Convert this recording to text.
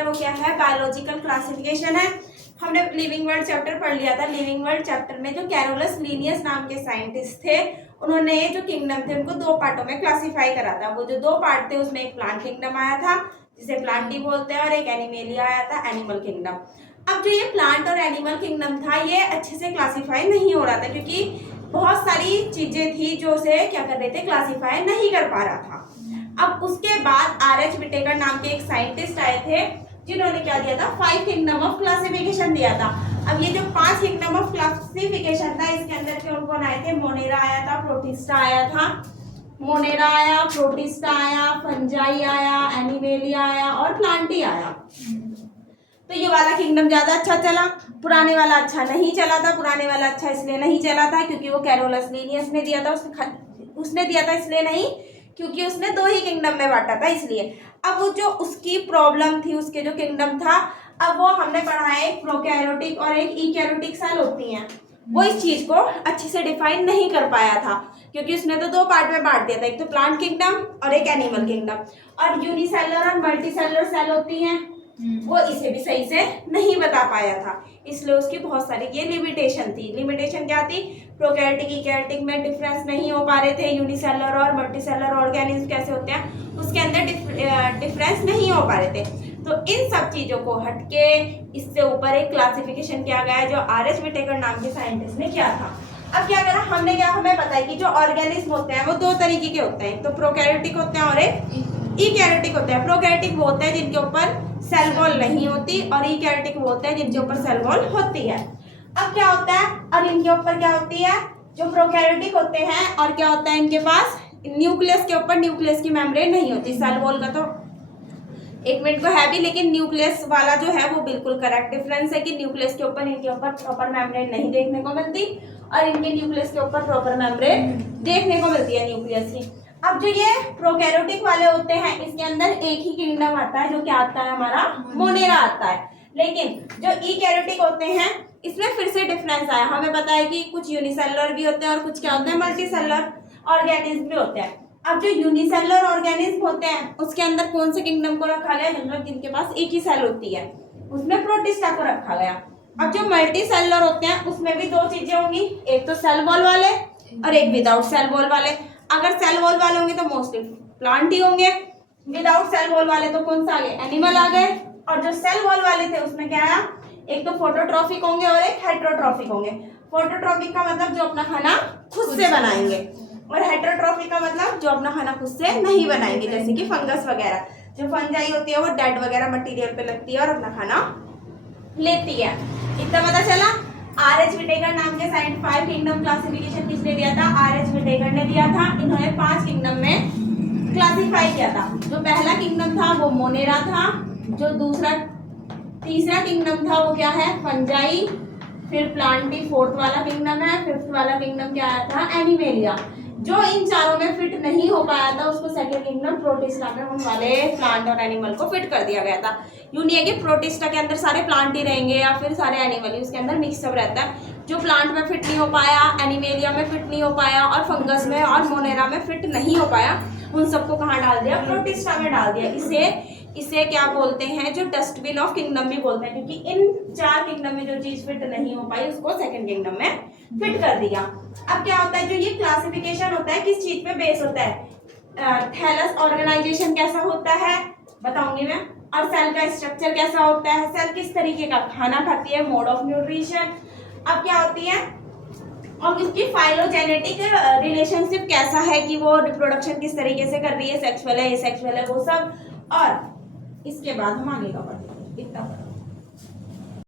है वो क्या है, बायोलॉजिकल क्लासिफिकेशन है। हमने लिविंग वर्ल्ड चैप्टर पढ़ लिया था। लिविंग वर्ल्ड चैप्टर में जो कैरोलस लीनियस नाम के साइंटिस्ट थे, उन्होंने जो किंगडम थे उनको 2 पार्टों में क्लासिफाई करा था। वो जो 2 पार्ट थे उसमें एक प्लांट किंगडम आया था जिसे प्लांटी बोलते हैं, और एक एनिमेलिया आया था, एनिमल किंगडम। अब जो ये प्लांट और एनिमल किंगडम था ये अच्छे से क्लासिफाई नहीं हो रहा था, क्योंकि बहुत सारी चीजें थी जो उसे क्या कर रहे थे, क्लासिफाई नहीं कर पा रहा था। अब उसके बाद आर.एच. विटेकर नाम के एक साइंटिस्ट आए थे जिन्होंने क्या दिया था, 5 किंगडम ऑफ क्लासिफिकेशन दिया था। अब ये जो 5 किंगडम ऑफ क्लासिफिकेशन था इसके अंदर कौन कौन आए थे, मोनेरा आया था, प्रोटिस्टा आया था, मोनेरा आया, प्रोटिस्टा आया, फंजाई आया, एनिमेलिया आया और प्लांटी आया। तो ये वाला किंगडम ज्यादा अच्छा चला, पुराने वाला अच्छा नहीं चला था। पुराने वाला अच्छा इसलिए नहीं चला था क्योंकि वो कैरोलस लीनियस ने दिया था, उसने दिया था इसलिए नहीं क्योंकि उसने 2 ही किंगडम में बांटा था इसलिए। अब वो जो उसकी प्रॉब्लम थी, उसके जो किंगडम था, अब वो हमने पढ़ा है एक प्रोकैरियोटिक और एक ईकैरियोटिक सेल होती हैं, वो इस चीज को अच्छे से डिफाइन नहीं कर पाया था क्योंकि उसने तो 2 पार्ट में बांट दिया था, एक तो प्लांट किंगडम और एक एनिमल किंगडम। और यूनिसेलुलर और मल्टीसेलुलर सेल होती हैं, वो इसे भी सही से नहीं बता पाया था, इसलिए उसकी बहुत सारी ये लिमिटेशन थी। लिमिटेशन क्या थी, प्रोकैरियोटिक ईकैरियोटिक में डिफरेंस नहीं हो पा रहे थे, यूनिसेलुलर और मल्टीसेलुलर ऑर्गेनिज्म कैसे होते हैं उसके अंदर डिफरेंस नहीं हो पा रहे थे। तो इन सब चीजों को हटके इससे ऊपर एक क्लासिफिकेशन किया गया है जो आर.एच. विटेकर नाम के साइंटिस्ट ने किया था। अब क्या करा हमने, क्या हमें पता है कि जो ऑर्गेनिज्म होते हैं वो 2 तरीके के होते हैं, तो प्रोकैरियोटिक होते हैं और एक ईकैरियोटिक होते हैं। प्रोकैरियोटिक वो होते हैं जिनके ऊपर सेल वॉल नहीं होती, और ईकैरियोटिक वो होते हैं जिनके ऊपर सेल वॉल होती है। अब क्या होता है, और इनके ऊपर क्या होती है, जो प्रोकैरियोटिक होते हैं और क्या होता है इनके पास न्यूक्लियस के ऊपर न्यूक्लियस की मेम्ब्रेन नहीं होती। सेल वॉल का तो 1 मिनट को है भी, लेकिन न्यूक्लियस वाला जो है वो बिल्कुल करेक्ट डिफरेंस है कि न्यूक्लियस के ऊपर इनके ऊपर प्रॉपर मेम्ब्रेन नहीं देखने को मिलती और इनके न्यूक्लियस के ऊपर प्रॉपर मेम्ब्रेन देखने को मिलती है न्यूक्लियस की। अब जो ये प्रोकैरियोटिक वाले होते हैं इसके अंदर एक ही किंगडम आता है जो क्या आता है, हमारा मोनेरा आता है। लेकिन जो ईकैरियोटिक होते हैं इसमें फिर से डिफरेंस आया। हमें पता है कि कुछ यूनिसेलुलर भी होते हैं और कुछ क्या होते हैं, मल्टीसेलुलर ऑर्गेनिज्म भी होते हैं। अब जो यूनिसेलुलर ऑर्गेनिज्म होते हैं उसके अंदर कौन से किंगडम को रखा गया, मतलब जिनके पास एक ही सेल होती है उसमें प्रोटिस्टा को रखा गया। अब जो मल्टी सेलुलर होते हैं उसमें भी 2 चीजें होंगी, एक तो सेल वॉल वाले और एक विदाउट सेल वॉल वाले। अगर सेल वॉल वाले होंगे तो मोस्टली प्लांट ही होंगे, विदाउट सेल वॉल वाले तो कौन सा आ गए, एनिमल आ गए। और जो सेल वॉल वाले थे उसमें क्या आया, एक तो फोटोट्रॉफिक होंगे और एक हेटेरोट्रॉफिक होंगे। फोटोट्रॉफिक का मतलब जो अपना खाना खुद से बनाएंगे, और हेटेरोट्रॉफिक का मतलब जो अपना खाना खुद से नहीं बनाएंगे, जैसे कि फंगस वगैरह। जो फंजाई होती है वो डेड वगैरह मटेरियल पे लगती है और अपना खाना लेती है। इतना पता चला। आर.एच. विटेकर नाम के साइंट 5 किंगडम क्लासिफिकेशन किसने दिया था, आर.एच. विटेकर ने दिया था। इन्होंने 5 किंगडम में क्लासिफाई किया था। जो पहला किंगडम था वो मोनेरा था, जो तीसरा किंगडम था वो क्या है, फंजाई, फिर प्लांटी 4th वाला किंगडम है, 5th वाला किंगडम क्या आया था, एनिमेलिया। जो इन चारों में फिट नहीं हो पाया था उसको सेकंड किंगडम प्रोटिस्टा में उन वाले प्लांट और एनिमल को फिट कर दिया गया था। यूं नहीं है कि प्रोटिस्टा के अंदर सारे प्लांट ही रहेंगे या फिर सारे एनिमल ही, उसके अंदर मिक्सअप रहता है। जो प्लांट में फिट नहीं हो पाया, एनिमेलिया में फिट नहीं हो पाया और फंगस में और मोनेरा में फिट नहीं हो पाया, उन सबको कहाँ डाल दिया, प्रोटिस्टा में डाल दिया। इसे क्या बोलते हैं, जो डस्टबिन ऑफ किंगडम भी बोलते हैं, क्योंकि इन 4 किंगडम में जो चीज फिट नहीं हो पाई उसको सेकंड किंगडम में फिट कर दिया। अब क्या होता है, जो ये क्लासिफिकेशन होता है किस चीज पे बेस होता है, थैलस ऑर्गेनाइजेशन कैसा होता है बताऊंगी मैं, और सेल का स्ट्रक्चर कैसा होता है, सेल किस तरीके का खाना खाती है, मोड ऑफ न्यूट्रिशन, अब क्या होती है, और इसकी फाइलोजेनेटिक रिलेशनशिप कैसा है कि वो रिप्रोडक्शन किस तरीके से कर रही है, सेक्सुअल है, एसेक्सुअल है, वो सब। और इसके बाद हम आगे का पढ़ते हैं। इतना